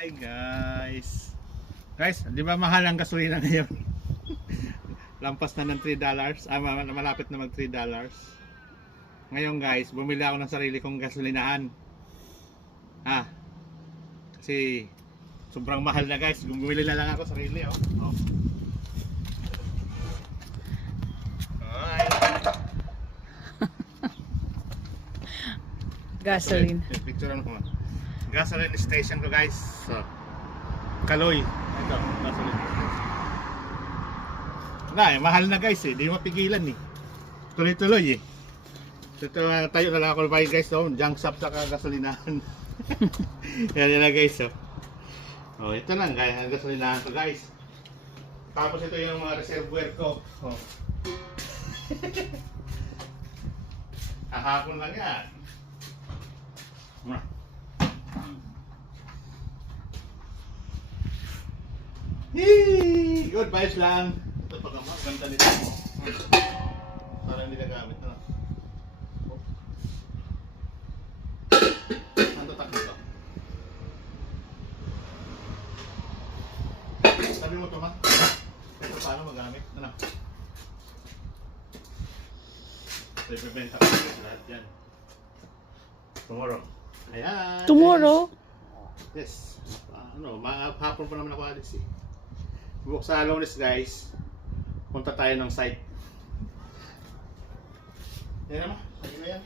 Hi guys. Guys, di ba mahal ang gasolina ngayon? Lampas na ng $3. Malapit na mag $3. Ngayon guys, bumili ako ng sarili kong gasolinahan. Kasi sobrang mahal na guys. Bumili na lang ako sarili oh. Gasoline. Picture ko. Gasoline station ko guys. So, Kaloy. Ito, gasoline station. Mahal na guys eh. Di mapigilan eh. Tuloy-tuloy eh. Ito, tayo na lang ako guys. Junk shop sa gasolinahan. Yan na guys oh. Ito lang guys. Ang gasolinahan ko guys. Tapos ito yung mga reservoir ko. Kahapon lang yan. Good vibes lang. Ito pag ang ganda nito. Parang hindi nagamit na. Ang tatak nito. Sabi mo ito ma? Ito paano magamit? Ano? Ito ibibenta ko lahat yan. Tomorrow. Ayan. Tomorrow? Yes. Hapon pa naman ako alis eh. Bukod sa Lunes guys, punta tayo ng site. Yan naman. Ayun na yan.